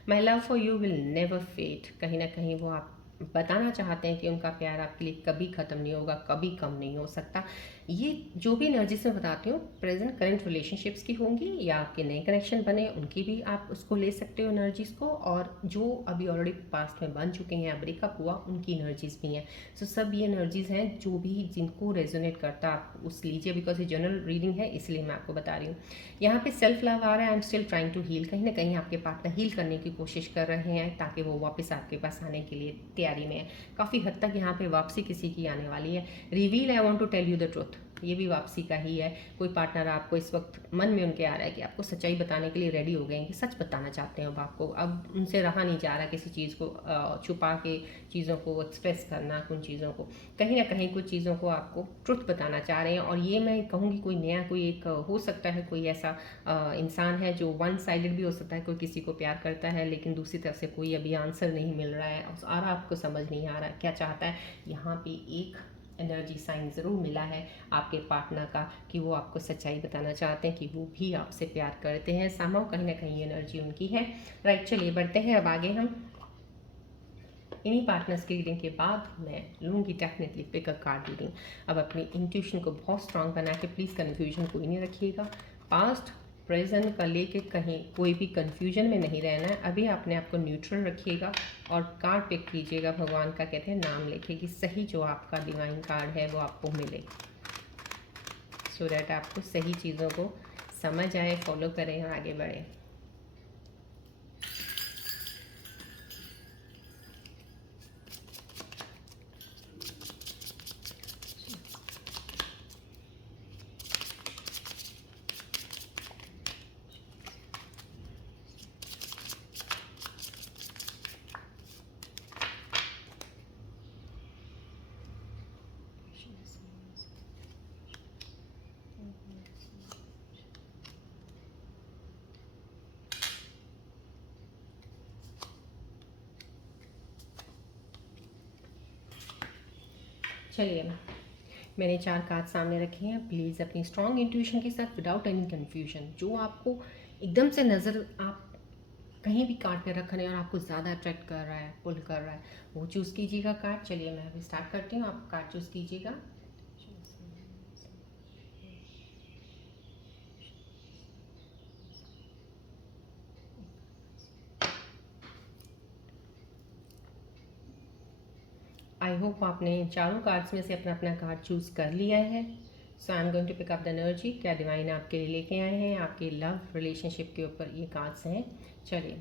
My love for you will never fade, कहीं ना कहीं वो आप बताना चाहते हैं कि उनका प्यार आपके लिए कभी ख़त्म नहीं होगा, कभी कम नहीं हो सकता। ये जो भी एनर्जी से बताती हूँ प्रेजेंट करंट रिलेशनशिप्स की होंगी, या आपके नए कनेक्शन बने उनकी भी आप उसको ले सकते हो एनर्जीज़ को, और जो अभी ऑलरेडी पास्ट में बन चुके हैं, ब्रेकअप हुआ, उनकी एनर्जीज़ भी हैं। सो सब ये एनर्जीज़ हैं, जो भी जिनको रेजोनेट करता आप उस लीजिए, बिकॉज ये जनरल रीडिंग है इसलिए मैं आपको बता रही हूँ। यहाँ पे सेल्फ लव आ रहा है, I am still trying to heal, कहीं ना कहीं आपके पार्टनर हील करने की कोशिश कर रहे हैं ताकि वो वापस आपके पास आने के लिए तैयारी में है। काफ़ी हद तक यहाँ पे वापसी किसी की आने वाली है। Reveal I want to tell you the truth, ये भी वापसी का ही है। कोई पार्टनर आपको इस वक्त मन में उनके आ रहा है कि आपको सच्चाई बताने के लिए रेडी हो गए हैं, कि सच बताना चाहते हैं अब आपको, अब उनसे रहा नहीं जा रहा किसी चीज़ को छुपा के चीज़ों को एक्सप्रेस करना, उन चीज़ों को कहीं ना कहीं कुछ चीज़ों को आपको ट्रुथ बताना चाह रहे हैं। और ये मैं कहूँगी कोई नया कोई एक हो सकता है, कोई ऐसा इंसान है जो वन साइडेड भी हो सकता है, कोई किसी को प्यार करता है लेकिन दूसरी तरफ से कोई अभी आंसर नहीं मिल रहा है और आपको समझ नहीं आ रहा क्या चाहता है। यहाँ पे एक एनर्जी साइन ज़रूर मिला है आपके पार्टनर का कि वो आपको सच्चाई बताना चाहते हैं कि वो भी आपसे प्यार करते हैं। समहाउ कहीं ना कहीं एनर्जी उनकी है। राइट, चलिए बढ़ते हैं अब आगे। हम इन्हीं पार्टनर्स की रीडिंग के बाद मैं लूँगी definitely pick a card reading. अब अपनी इंट्यूशन को बहुत स्ट्रांग बना के प्लीज़ कन्फ्यूजन कोई नहीं रखिएगा। पास्ट प्रेजेंट का लेके कहीं कोई भी कन्फ्यूजन में नहीं रहना है। अभी अपने आप को न्यूट्रल रखिएगा और कार्ड पिक कीजिएगा। भगवान का कहते हैं नाम लेके कि सही जो आपका डिवाइन कार्ड है वो आपको मिले, सो डैट आपको सही चीज़ों को समझ आए, फॉलो करें और आगे बढ़ें। चलिए, मैंने 4 कार्ड सामने रखे हैं। प्लीज़ अपनी स्ट्रॉन्ग इंट्यूशन के साथ विदाउट एनी कन्फ्यूजन, जो आपको एकदम से नज़र आप कहीं भी कार्ड पे रख रहे हैं और आपको ज़्यादा अट्रैक्ट कर रहा है, पुल कर रहा है, वो चूज़ कीजिएगा कार्ड। चलिए मैं अभी स्टार्ट करती हूँ, आप कार्ड चूज़ कीजिएगा। आई होप आपने चारों कार्ड्स में से अपना अपना कार्ड चूज़ कर लिया है। So I am going to pick up the energy. क्या डिवाइन आपके लिए लेके आए हैं आपके लव रिलेशनशिप के ऊपर, ये कार्ड्स हैं। चलिए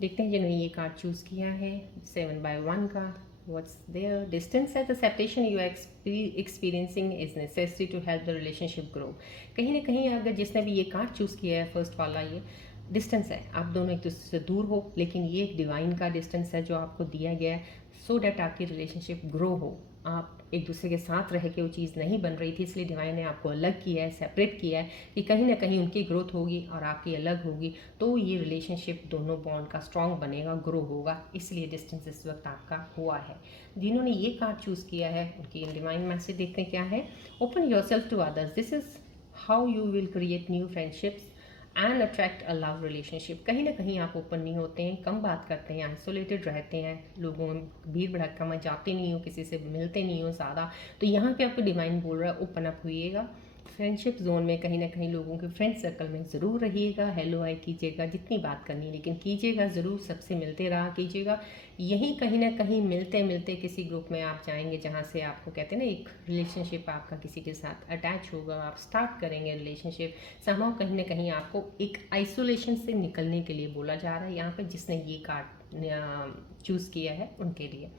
देखते हैं जिन्होंने ये कार्ड चूज़ किया है 7/1 का। व्हाट्स देयर डिस्टेंस है, the separation you are experiencing is necessary to help the relationship grow. कहीं ना कहीं अगर जिसने भी ये कार्ड चूज़ किया है फर्स्ट वाला, ये डिस्टेंस है, आप दोनों एक दूसरे से दूर हो, लेकिन ये एक डिवाइन का डिस्टेंस है जो आपको दिया गया है सो डैट आपकी रिलेशनशिप ग्रो हो। आप एक दूसरे के साथ रह के वो चीज़ नहीं बन रही थी, इसलिए डिवाइन ने आपको अलग किया है, सेपरेट किया है कि कहीं ना कहीं उनकी ग्रोथ होगी और आपकी अलग होगी, तो ये रिलेशनशिप दोनों बॉन्ड का स्ट्रॉन्ग बनेगा, ग्रो होगा, इसलिए डिस्टेंस इस वक्त आपका हुआ है। जिन्होंने ये कार्ड चूज़ किया है उनकी डिवाइन मैसेज देखते हैं क्या है। Open yourself to others, this is how you will create new friendships and attract a love relationship. कहीं ना कहीं आप ओपन नहीं होते हैं, कम बात करते हैं, आइसोलेटेड रहते हैं, लोगों में भीड़ भड़का में जाते नहीं हो, किसी से मिलते नहीं हो ज़्यादा, तो यहाँ पे आपको डिवाइन बोल रहा है ओपन अप होइएगा। फ्रेंडशिप जोन में कहीं ना कहीं लोगों के फ्रेंड सर्कल में ज़रूर रहिएगा, हेलो हाय कीजिएगा, जितनी बात करनी लेकिन कीजिएगा ज़रूर, सबसे मिलते रहा कीजिएगा। यहीं कहीं ना कहीं मिलते मिलते किसी ग्रुप में आप जाएंगे जहाँ से आपको कहते हैं ना एक रिलेशनशिप आपका किसी के साथ अटैच होगा, आप स्टार्ट करेंगे रिलेशनशिप। समहाउ कहीं ना कहीं आपको एक आइसोलेशन से निकलने के लिए बोला जा रहा है यहाँ पर, जिसने ये कार्ड चूज़ किया है उनके लिए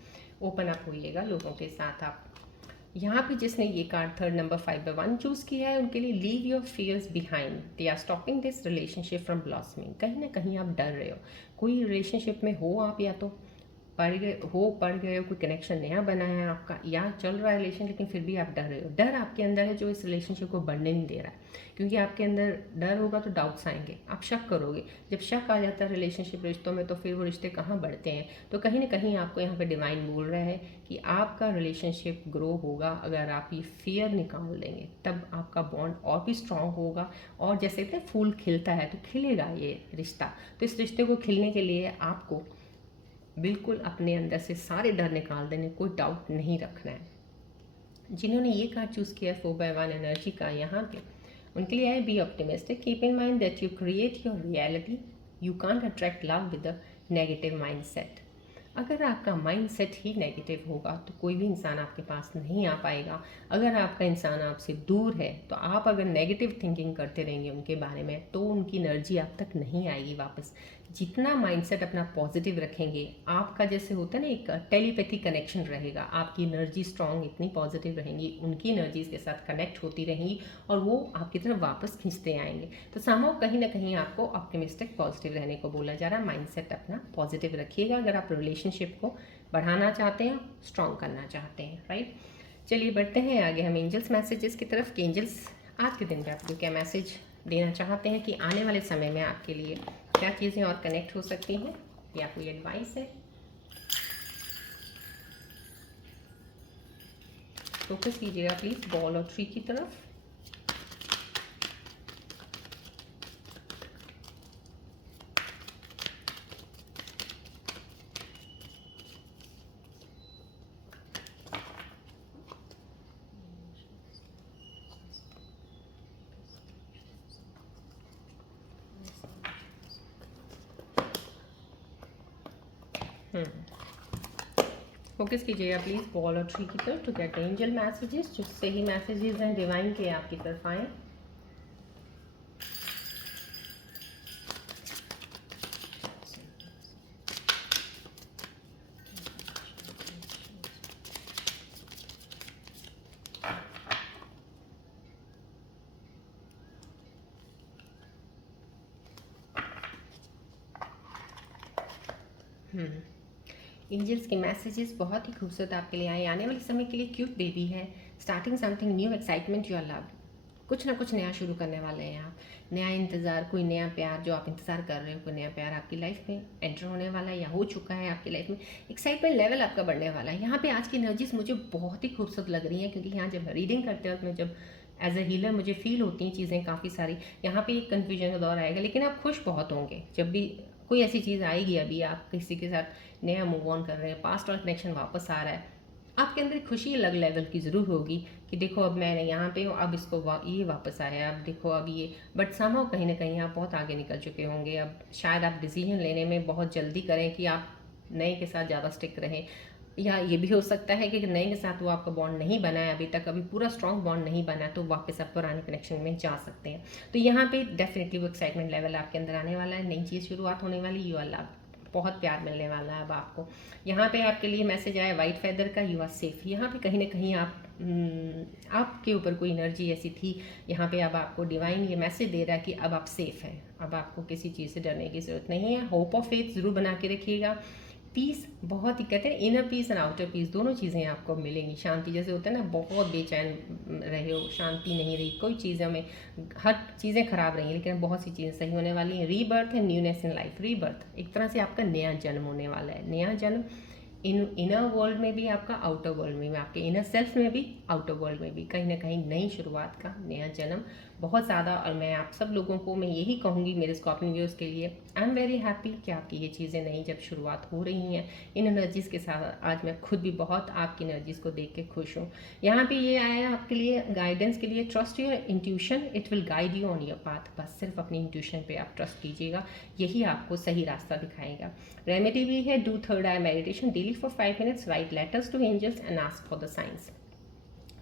ओपन अप होइएगा लोगों के साथ। आप यहाँ पे जिसने ये कार्ड थर्ड नंबर 5/1 चूज़ किया है उनके लिए leave your fears behind, they are stopping this relationship from blossoming. कहीं ना कहीं आप डर रहे हो, कोई रिलेशनशिप में हो आप, या तो पढ़ गए हो, कोई कनेक्शन नया बना है आपका, या चल रहा है रिलेशन लेकिन फिर भी आप डर रहे हो, डर आपके अंदर है जो इस रिलेशनशिप को बढ़ने नहीं दे रहा है। क्योंकि आपके अंदर डर होगा तो डाउट्स आएंगे, आप शक करोगे। जब शक आ जाता है रिलेशनशिप रिश्तों में तो फिर वो रिश्ते कहाँ बढ़ते हैं। तो कहीं ना कहीं आपको यहाँ पे डिवाइन बोल रहा है कि आपका रिलेशनशिप ग्रो होगा अगर आप ये फियर निकाल देंगे, तब आपका बॉन्ड और भी स्ट्रांग होगा। और जैसे कहते हैं फूल खिलता है तो खिलेगा ये रिश्ता। तो इस रिश्ते को खिलने के लिए आपको बिल्कुल अपने अंदर से सारे डर निकाल देने, कोई डाउट नहीं रखना है। जिन्होंने ये कार्ड चूज़ किया 4/1 एनर्जी का यहाँ पे, उनके लिए है be optimistic, keep in mind that you create your reality, you can't attract love with a negative mindset. अगर आपका माइंडसेट ही नेगेटिव होगा तो कोई भी इंसान आपके पास नहीं आ पाएगा। अगर आपका इंसान आपसे दूर है तो आप अगर नेगेटिव थिंकिंग करते रहेंगे उनके बारे में तो उनकी एनर्जी आप तक नहीं आएगी वापस। जितना माइंडसेट अपना पॉजिटिव रखेंगे, आपका जैसे होता है ना एक टेलीपैथी कनेक्शन रहेगा, आपकी एनर्जी स्ट्रांग इतनी पॉजिटिव रहेंगी, उनकी एनर्जीज के साथ कनेक्ट होती रहेंगी और वो आपकी तरफ वापस खींचते आएंगे। तो समहाउ कहीं ना कहीं आपको ऑप्टिमिस्टिक पॉजिटिव रहने को बोला जा रहा है। माइंडसेट अपना पॉजिटिव रखिएगा अगर आप रिलेशनशिप को बढ़ाना चाहते हैं, स्ट्रांग करना चाहते हैं, राइट। चलिए बढ़ते हैं आगे हम एंजल्स मैसेजेस की तरफ कि एंजल्स आज के दिन पे आपको क्या मैसेज देना चाहते हैं कि आने वाले समय में आपके लिए क्या चीज़ें और कनेक्ट हो सकती हैं, या कोई एडवाइस है। फोकस कीजिएगा प्लीज़ बॉल और ट्री की तरफ। फोकस कीजिएगा प्लीज़ बॉल और ट्री की तरफ टू गेट एंजल मैसेजेस, जो सही मैसेजेस हैं डिवाइन के आपकी तरफ आए। एंजल्स के मैसेजेस बहुत ही खूबसूरत आपके लिए आए। आने वाले समय के लिए क्यूट बेबी है, starting something new, excitement, your love. कुछ ना कुछ नया शुरू करने वाले हैं आप। नया इंतज़ार, कोई नया प्यार जो आप इंतज़ार कर रहे हो, कोई नया प्यार आपकी लाइफ में एंटर होने वाला है या हो चुका है आपकी लाइफ में। एक्साइटमेंट लेवल आपका बढ़ने वाला है। यहाँ पे आज की एनर्जीज मुझे बहुत ही खूबसूरत लग रही हैं, क्योंकि यहाँ जब रीडिंग करते वक्त मैं जब एज अ हीलर मुझे फील होती हैं चीज़ें काफ़ी सारी। यहाँ पे एक कन्फ्यूजन का दौर आएगा, लेकिन आप खुश बहुत होंगे जब भी कोई ऐसी चीज़ आएगी। अभी आप किसी के साथ नया मूव ऑन कर रहे हैं, पास्ट वाला कनेक्शन वापस आ रहा है, आपके अंदर खुशी अलग लेवल की ज़रूर होगी कि देखो अब मैं यहाँ पे हूँ, अब इसको ये वापस आया, अब देखो अब ये। बट समहाउ कहीं ना कहीं आप बहुत आगे निकल चुके होंगे। अब शायद आप डिसीजन लेने में बहुत जल्दी करें कि आप नए के साथ ज़्यादा स्टिक रहें, या ये भी हो सकता है कि नए के साथ वो आपका बॉन्ड नहीं बना है अभी तक, अभी पूरा स्ट्रॉन्ग बॉन्ड नहीं बना, तो वापस आप पुराने कनेक्शन में जा सकते हैं। तो यहाँ पे डेफिनेटली वो एक्साइटमेंट लेवल आपके अंदर आने वाला है, नई चीज़ शुरुआत होने वाली, यू आर लव, बहुत प्यार मिलने वाला है अब आपको। यहाँ पे आपके लिए मैसेज आया वाइट फेदर का, यू आर सेफ। यहाँ पे कहीं ना कहीं आपके ऊपर कोई एनर्जी ऐसी थी, यहाँ पे अब आपको डिवाइन ये मैसेज दे रहा है कि अब आप सेफ हैं, अब आपको किसी चीज़ से डरने की ज़रूरत नहीं है। होप और फेथ ज़रूर बना के रखिएगा। पीस, बहुत ही कहते हैं inner peace and outer peace, दोनों चीज़ें आपको मिलेंगी। शांति, जैसे होता है ना बहुत बेचैन रहे हो, शांति नहीं रही, कोई चीज़ों में हर चीज़ें खराब रही, लेकिन बहुत सी चीज़ें सही होने वाली हैं। Rebirth and newness in life, rebirth एक तरह से आपका नया जन्म होने वाला है। नया जन्म इनर वर्ल्ड में भी आपका, आउटर वर्ल्ड में भी, आपके इनर सेल्फ में भी, आउटर वर्ल्ड में भी, कहीं ना कहीं नई शुरुआत का नया जन्म बहुत ज़्यादा। और मैं आप सब लोगों को मैं यही कहूँगी मेरे स्कॉर्पियन व्यूअर्स के लिए, आई एम वेरी हैप्पी कि आपकी ये चीज़ें नई जब शुरुआत हो रही हैं इन एनर्जीज़ के साथ। आज मैं खुद भी बहुत आपकी एनर्जीज़ को देख के खुश हूँ। यहाँ पे ये आया आपके लिए गाइडेंस के लिए, trust your intuition, it will guide you on your path. बस सिर्फ अपनी इंट्यूशन पे आप ट्रस्ट कीजिएगा, यही आपको सही रास्ता दिखाएगा। रेमेडी भी है, do third eye meditation daily for 5 minutes, write letters to angels and ask for the signs.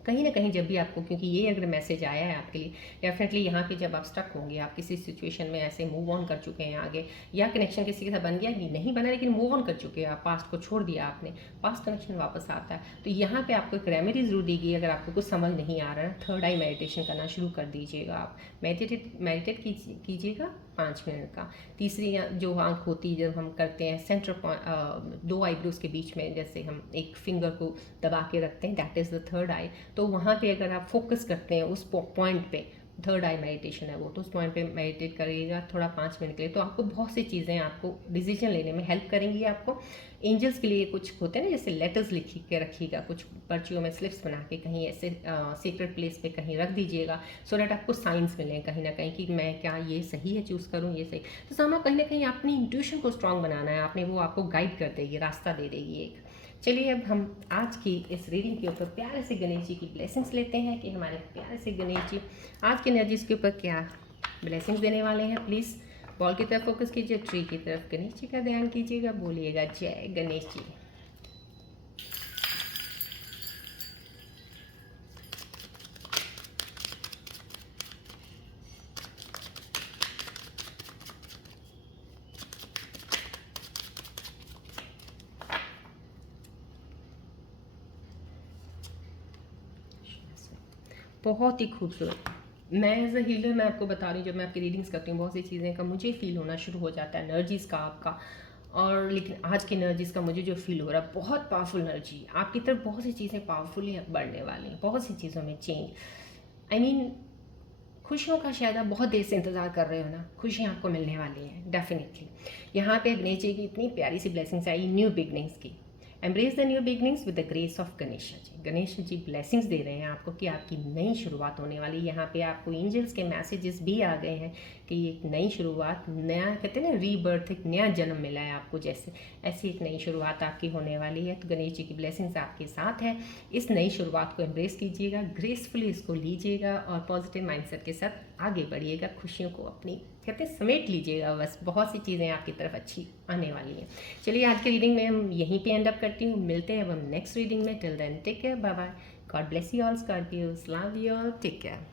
कहीं ना कहीं जब भी आपको, क्योंकि ये अगर मैसेज आया है आपके लिए, डेफिनेटली यहाँ पे जब आप स्टक होंगे, आप किसी सिचुएशन में ऐसे मूव ऑन कर चुके हैं आगे, या कनेक्शन किसी के साथ बन गया कि नहीं बना लेकिन मूव ऑन कर चुके हैं, आप पास्ट को छोड़ दिया आपने, पास्ट कनेक्शन वापस आता है, तो यहाँ पे आपको एक रेमेडी जरूर दी गई। अगर आपको कुछ समझ नहीं आ रहा है, थर्ड आई मेडिटेशन करना शुरू कर दीजिएगा। आप मेडिटेट कीजिएगा 5 मिनट का। तीसरी जो आँख होती है जब हम करते हैं सेंटर पॉइंट, 2 आईब्रोज के बीच में जैसे हम एक फिंगर को दबा के रखते हैं, दैट इज़ द थर्ड आई। तो वहाँ पे अगर आप फोकस करते हैं उस पॉइंट पे, थर्ड आई मेडिटेशन है वो, तो उस पॉइंट पे मेडिटेट करिएगा थोड़ा 5 मिनट के लिए, तो आपको बहुत सी चीज़ें आपको डिसीजन लेने में हेल्प करेंगी। आपको एंजल्स के लिए कुछ होते हैं ना, जैसे लेटर्स लिख के रखिएगा, कुछ पर्चियों में स्लिप्स बना के कहीं ऐसे सीक्रेट प्लेस पे कहीं रख दीजिएगा, सो डैट आपको साइंस मिलें कहीं ना कहीं कि मैं क्या ये सही है चूज़ करूँ, ये सही। तो सामा कहीं ना कहीं अपनी इंट्यूशन को स्ट्रांग बनाना है आपने, वो आपको गाइड कर देगी, रास्ता दे देगी एक। चलिए अब हम आज की इस रीडिंग के ऊपर प्यारे से गणेश जी की ब्लेसिंग्स लेते हैं कि हमारे प्यारे से गणेश जी आज के एनर्जीज के ऊपर क्या ब्लेसिंग्स देने वाले हैं। प्लीज़ बॉल की तरफ फोकस कीजिए, ट्री की तरफ गणेश जी का ध्यान कीजिएगा, बोलिएगा जय गणेश जी। बहुत ही खूबसूरत। मैं एज अ हीलर मैं आपको बता रही हूँ, जब मैं आपकी रीडिंग्स करती हूँ बहुत सी चीज़ें का मुझे फील होना शुरू हो जाता है, एनर्जीज़ का आपका। और लेकिन आज की एनर्जीज़ का मुझे जो फील हो रहा है, बहुत पावरफुल एनर्जी आपकी तरफ, बहुत सी चीज़ें पावरफुली बढ़ने वाली हैं, बहुत सी चीज़ों में चेंज। आई मीन खुशियों का शायद आप बहुत देर से इंतज़ार कर रहे हो ना, खुशियाँ आपको मिलने वाली हैं डेफिनेटली। यहाँ पे गणेश जी की इतनी प्यारी सी ब्लेसिंग्स आई, न्यू बिगनिंग्स की। Embrace the new beginnings with the grace of Ganesh ji. Ganesh ji blessings दे रहे हैं आपको कि आपकी नई शुरुआत होने वाली। यहाँ पे आपको एंजल्स के मैसेजेस भी आ गए हैं कि एक नई शुरुआत, नया कहते हैं ना रीबर्थ, एक नया जन्म मिला है आपको, जैसे ऐसी एक नई शुरुआत आपकी होने वाली है। तो गणेश जी की ब्लेसिंग्स आपके साथ है। इस नई शुरुआत को एम्ब्रेस कीजिएगा, ग्रेसफुली इसको लीजिएगा और पॉजिटिव माइंडसेट के साथ आगे बढ़िएगा। खुशियों को अपनी कहते हैं समेट लीजिएगा, बस बहुत सी चीज़ें आपकी तरफ अच्छी आने वाली हैं। चलिए आज की रीडिंग में हम यहीं पे एंड अप करती हूँ, मिलते हैं अब हम नेक्स्ट रीडिंग में। Till then take care, bye bye, God bless you all scorpios, love you all, take care.